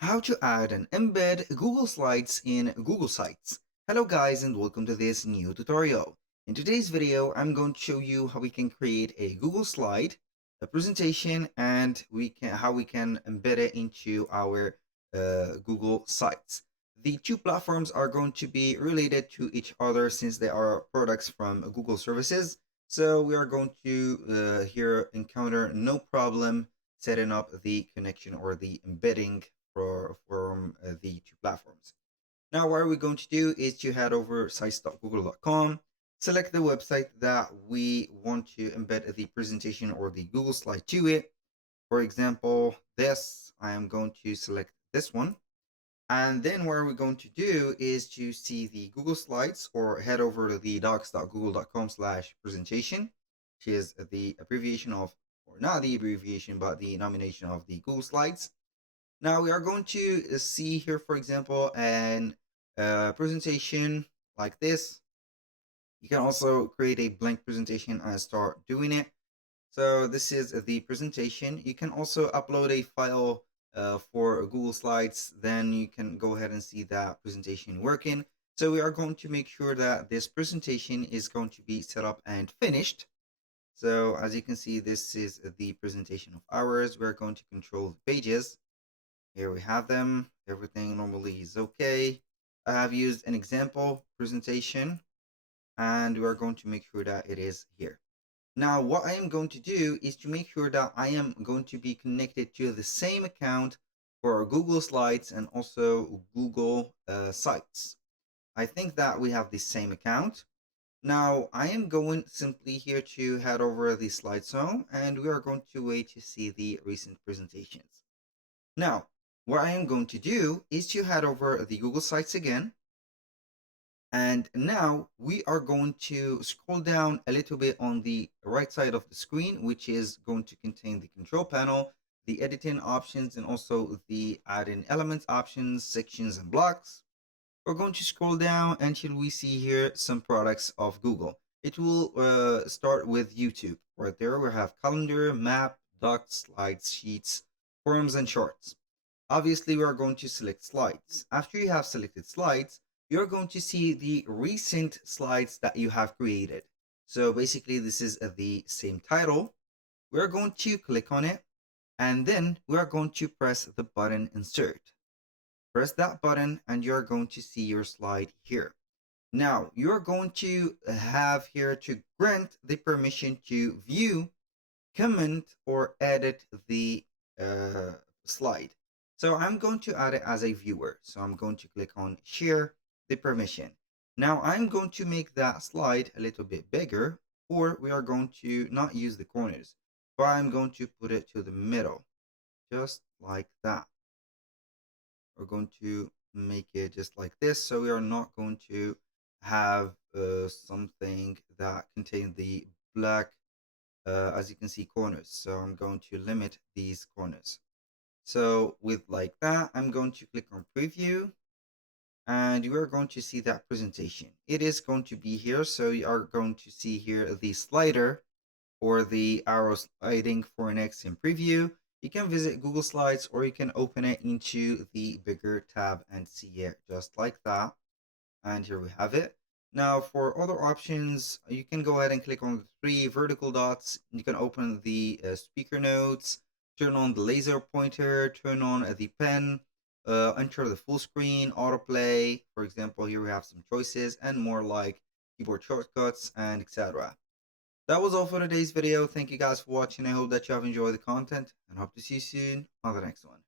How to add and embed Google Slides in Google Sites. Hello guys and welcome to this new tutorial. In today's video, I'm going to show you how we can create a Google slide, a presentation, and how we can embed it into our Google Sites. The two platforms are going to be related to each other since they are products from Google services. So we are going to here encounter no problem setting up the connection or the embedding from the two platforms. Now, what we're going to do is to head over sites.google.com, select the website that we want to embed the presentation or the Google slide to it. For example, I am going to select this one. And then what we're going to do is to see the Google Slides or head over to the docs.google.com/presentation, which is the abbreviation of, or not the abbreviation, but the nomination of the Google Slides. Now we are going to see here, for example, an presentation like this. You can also create a blank presentation and start doing it. So this is the presentation. You can also upload a file for Google Slides. Then you can go ahead and see that presentation working. So we are going to make sure that this presentation is going to be set up and finished. So as you can see, this is the presentation of ours. We're going to control the pages. Here we have them. Everything normally is okay. I have used an example presentation and we are going to make sure that it is here. Now, what I am going to do is to make sure that I am going to be connected to the same account for Google Slides and also Google Sites. I think that we have the same account. Now, I am going simply here to head over the slideshow and we are going to wait to see the recent presentations. Now, what I am going to do is to head over the Google Sites again. And now we are going to scroll down a little bit on the right side of the screen, which is going to contain the control panel, the editing options, and also the add-in elements options, sections, and blocks. We're going to scroll down until we see here some products of Google. It will start with YouTube. Right there we have calendar, map, docs, slides, sheets, forms, and charts. Obviously, we are going to select slides. After you have selected slides, you're going to see the recent slides that you have created. So basically, this is the same title. We're going to click on it, and then we are going to press the button Insert. Press that button, and you're going to see your slide here. Now, you're going to have here to grant the permission to view, comment, or edit the slide. So I'm going to add it as a viewer. So I'm going to click on share the permission. Now I'm going to make that slide a little bit bigger, or we are going to not use the corners, but I'm going to put it to the middle, just like that. We're going to make it just like this. So we are not going to have something that contains the black, as you can see, corners. So I'm going to limit these corners. So with like that, I'm going to click on preview and you are going to see that presentation. It is going to be here. So you are going to see here the slider or the arrow sliding for next in preview. You can visit Google Slides or you can open it into the bigger tab and see it just like that. And here we have it. Now for other options, you can go ahead and click on the three vertical dots. You can open the speaker notes, turn on the laser pointer, turn on the pen, enter the full screen, autoplay. For example, here we have some choices and more like keyboard shortcuts and etc. That was all for today's video. Thank you guys for watching. I hope that you have enjoyed the content and hope to see you soon on the next one.